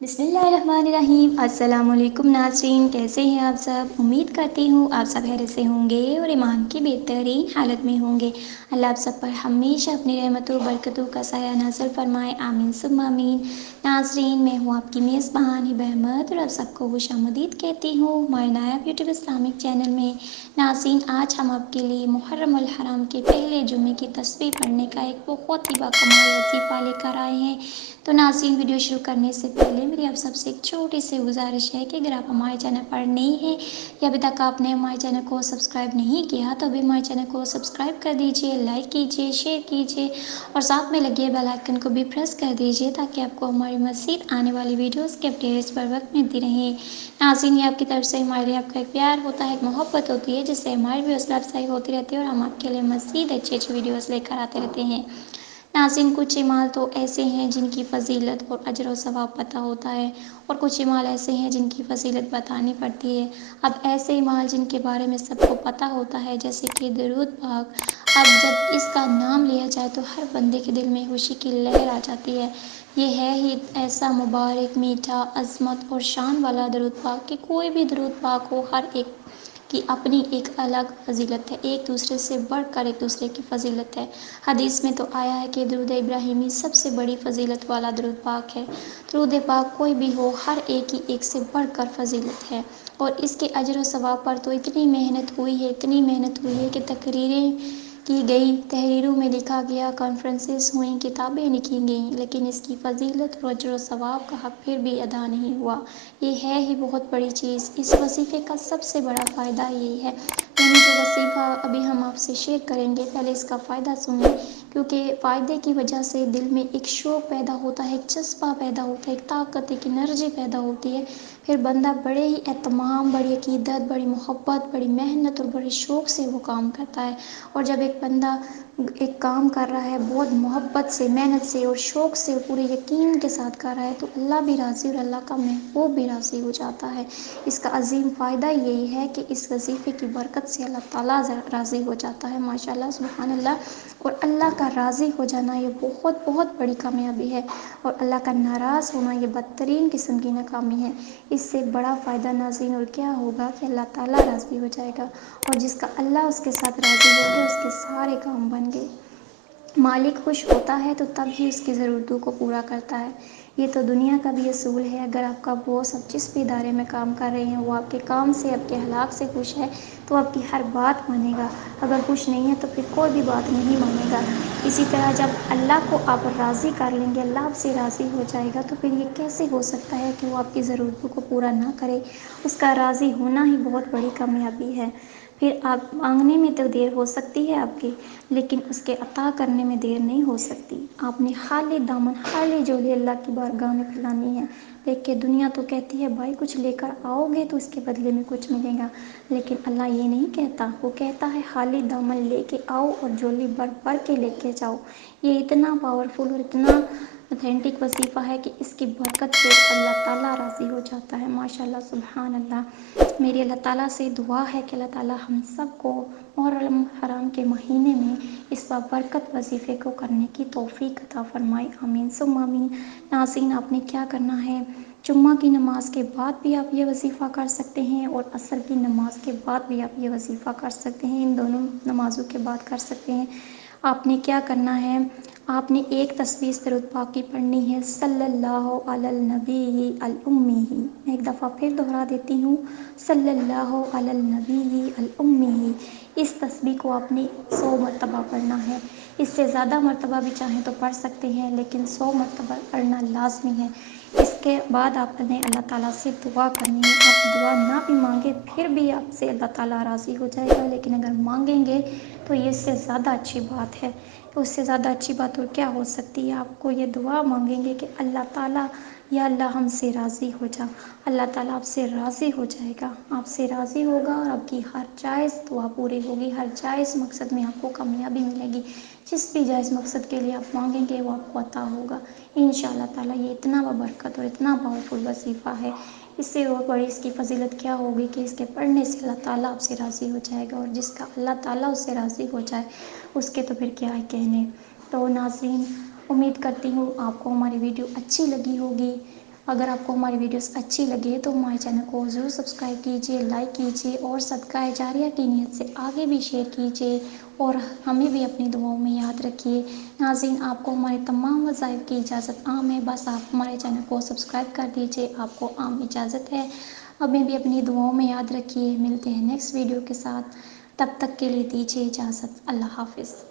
بسم اللہ الرحمن الرحیم۔ السلام علیکم ناظرین، کیسے ہیں آپ سب؟ امید کرتی ہوں آپ سب خیریت سے ہوں گے اور ایمان کی بہترین حالت میں ہوں گے۔ اللہ آپ سب پر ہمیشہ اپنی رحمتوں برکتوں کا سایہ نازل فرمائے، آمین ثم آمین۔ ناظرین، میں ہوں آپ کی میزبان ہبہ احمد اور آپ سب کو خوش آمدید کہتی ہوں ہمارے نایاب یوٹیوب اسلامک چینل میں۔ ناظرین، آج ہم آپ کے لیے محرم الحرام کے پہلے جمعے کی تسبیح پڑھنے کا ایک بہت ہی باکمال وظیفہ لے کر آئے ہیں۔ تو ناظرین، ویڈیو شروع کرنے سے پہلے میری آپ سب سے ایک چھوٹی سی گزارش ہے کہ اگر آپ ہمارے چینل پر نئی ہیں یا ابھی تک آپ نے ہمارے چینل کو سبسکرائب نہیں کیا تو ابھی ہمارے چینل کو سبسکرائب کر دیجیے، لائک کیجیے، شیئر کیجیے اور ساتھ میں لگے بیل آئیکن کو بھی پریس کر دیجیے تاکہ آپ کو ہماری مزید آنے والی ویڈیوز کے اپڈیٹس پر وقت ملتی رہیں۔ ناظرین، یہ آپ کی طرف سے ہمارے لیے آپ کا ایک پیار ہوتا ہے، ایک محبت ہوتی ہے، جس سے ہماری بھی حوصلہ افزائی ہوتی رہتی ہے اور ہم آپ کے لیے مزید اچھی ویڈیوز لے کر آتے رہتے ہیں۔ ناظرین، کچھ اعمال تو ایسے ہیں جن کی فضیلت اور اجر و ثواب پتہ ہوتا ہے اور کچھ اعمال ایسے ہیں جن کی فضیلت بتانی پڑتی ہے۔ اب ایسے اعمال جن کے بارے میں سب کو پتہ ہوتا ہے جیسے کہ درود پاک، اب جب اس کا نام لیا جائے تو ہر بندے کے دل میں خوشی کی لہر آ جاتی ہے۔ یہ ہے ہی ایسا مبارک، میٹھا، عظمت اور شان والا درود پاک کہ کوئی بھی درود پاک ہو، ہر ایک کی اپنی ایک الگ فضیلت ہے، ایک دوسرے سے بڑھ کر ایک دوسرے کی فضیلت ہے۔ حدیث میں تو آیا ہے کہ درود ابراہیمی سب سے بڑی فضیلت والا درود پاک ہے۔ درود پاک کوئی بھی ہو، ہر ایک ہی ایک سے بڑھ کر فضیلت ہے اور اس کے اجر و ثواب پر تو اتنی محنت ہوئی ہے، اتنی محنت ہوئی ہے کہ تقریریں کی گئی، تحریروں میں لکھا گیا، کانفرنسز ہوئیں، کتابیں لکھی گئیں، لیکن اس کی فضیلت اور اجر و ثواب کا حق پھر بھی ادا نہیں ہوا۔ یہ ہے ہی بہت بڑی چیز۔ اس وظیفے کا سب سے بڑا فائدہ یہی ہے، یعنی جو وظیفہ ابھی ہم آپ سے شیئر کریں گے، پہلے اس کا فائدہ سنیں، کیونکہ فائدے کی وجہ سے دل میں ایک شوق پیدا ہوتا ہے، ایک جذبہ پیدا ہوتا ہے، ایک طاقت، ایک انرجی پیدا ہوتی ہے۔ پھر بندہ بڑے ہی اہتمام، بڑی عقیدت، بڑی محبت، بڑی محنت اور بڑے شوق سے وہ کام کرتا ہے۔ اور جب ایک بندہ ایک کام کر رہا ہے بہت محبت سے، محنت سے اور شوق سے، پورے یقین کے ساتھ کر رہا ہے تو اللہ بھی راضی اور اللہ کا محبوب بھی راضی ہو جاتا ہے۔ اس کا عظیم فائدہ یہی ہے کہ اس وظیفے کی برکت سے اللہ تعالیٰ راضی ہو جاتا ہے، ماشاءاللہ، سبحان اللہ۔ اور اللہ کا راضی ہو جانا یہ بہت بہت بڑی کامیابی ہے اور اللہ کا ناراض ہونا یہ بدترین قسم کی ناکامی ہے۔ اس سے بڑا فائدہ ناظرین اور کیا ہوگا کہ اللہ تعالیٰ راضی ہو جائے گا اور جس کا اللہ اس کے ساتھ راضی ہو گیا، اس کے سارے کام بن گئے۔ مالک خوش ہوتا ہے تو تب ہی اس کی ضرورتوں کو پورا کرتا ہے۔ یہ تو دنیا کا بھی اصول ہے، اگر آپ کا باس، آپ جس بھی ادارے میں کام کر رہے ہیں، وہ آپ کے کام سے، آپ کے اخلاق سے خوش ہے تو آپ کی ہر بات مانے گا، اگر خوش نہیں ہے تو پھر کوئی بھی بات نہیں مانے گا۔ اسی طرح جب اللہ کو آپ راضی کر لیں گے، اللہ آپ سے راضی ہو جائے گا تو پھر یہ کیسے ہو سکتا ہے کہ وہ آپ کی ضرورتوں کو پورا نہ کرے؟ اس کا راضی ہونا ہی بہت بڑی کامیابی ہے۔ پھر آپ مانگنے میں تو دیر ہو سکتی ہے آپ کی، لیکن اس کے عطا کرنے میں دیر نہیں ہو سکتی۔ آپ نے خالی دامن، خالی جولی اللہ کی بارگاہ میں پھیلانی ہے۔ دیکھیے، دنیا تو کہتی ہے بھائی کچھ لے کر آؤ گے تو اس کے بدلے میں کچھ ملے گا، لیکن اللہ یہ نہیں کہتا، وہ کہتا ہے خالی دامن لے کے آؤ اور جولی بھر بھر کے لے کے جاؤ۔ یہ اتنا پاورفل اور اتنا اوتھینٹک وظیفہ ہے کہ اس کی برکت سے اللہ تعالیٰ راضی ہو جاتا ہے، ماشاءاللہ، سبحان اللہ۔ میری اللہ تعالیٰ سے دعا ہے کہ اللہ تعالیٰ ہم سب کو محرم الحرام کے مہینے میں اس بابرکت وظیفے کو کرنے کی توفیق عطا فرمائے، آمین ثم آمین۔ ناظرین، آپ نے کیا کرنا ہے، جمعہ کی نماز کے بعد بھی آپ یہ وظیفہ کر سکتے ہیں اور عصر کی نماز کے بعد بھی آپ یہ وظیفہ کر سکتے ہیں، ان دونوں نمازوں کے بعد کر سکتے ہیں۔ آپ نے کیا کرنا ہے، آپ نے ایک تسبیح درود پاک کی پڑھنی ہے، صلی اللہ علی النبی الامی۔ میں ایک دفعہ پھر دہرا دیتی ہوں، صلی اللہ علی النبی الامی۔ اس تسبیح کو آپ نے 100 مرتبہ پڑھنا ہے، اس سے زیادہ مرتبہ بھی چاہیں تو پڑھ سکتے ہیں، لیکن 100 مرتبہ پڑھنا لازمی ہے۔ اس کے بعد آپ نے اللہ تعالیٰ سے دعا کرنی ہے۔ آپ دعا نہ بھی مانگے پھر بھی آپ سے اللہ تعالیٰ راضی ہو جائے گا، لیکن اگر مانگیں گے تو یہ اس سے زیادہ اچھی بات ہے۔ اس سے زیادہ اچھی بات اور کیا ہو سکتی ہے؟ آپ کو یہ دعا مانگیں گے کہ اللہ تعالیٰ، یا اللہ ہم سے راضی ہو جا۔ اللہ تعالیٰ آپ سے راضی ہو جائے گا، آپ سے راضی ہوگا اور آپ کی ہر جائز دعا پوری ہوگی، ہر جائز مقصد میں آپ کو کامیابی ملے گی۔ جس بھی جائز مقصد کے لیے آپ مانگیں گے وہ آپ کو عطا ہوگا انشاءاللہ تعالیٰ۔ یہ اتنا بابرکت اور اتنا پاورفل وظیفہ ہے، اس سے اور بڑی اس کی فضیلت کیا ہوگی کہ اس کے پڑھنے سے اللہ تعالیٰ آپ سے راضی ہو جائے گا، اور جس کا اللہ تعالیٰ اس سے راضی ہو جائے اس کے تو پھر کیا ہے کہنے۔ تو ناظرین، امید کرتی ہوں آپ کو ہماری ویڈیو اچھی لگی ہوگی۔ اگر آپ کو ہماری ویڈیوز اچھی لگے تو ہمارے چینل کو ضرور سبسکرائب کیجیے، لائک کیجیے اور صدقہ جاریہ کی نیت سے آگے بھی شیئر کیجیے اور ہمیں بھی اپنی دعاؤں میں یاد رکھیے۔ ناظرین، آپ کو ہمارے تمام وظائف کی اجازت عام ہے، بس آپ ہمارے چینل کو سبسکرائب کر دیجیے، آپ کو عام اجازت ہے۔ ہمیں بھی اپنی دعاؤں میں یاد رکھیے۔ ملتے ہیں نیکسٹ ویڈیو کے ساتھ، تب تک کے لیے دیجیے اجازت۔ اللہ حافظ۔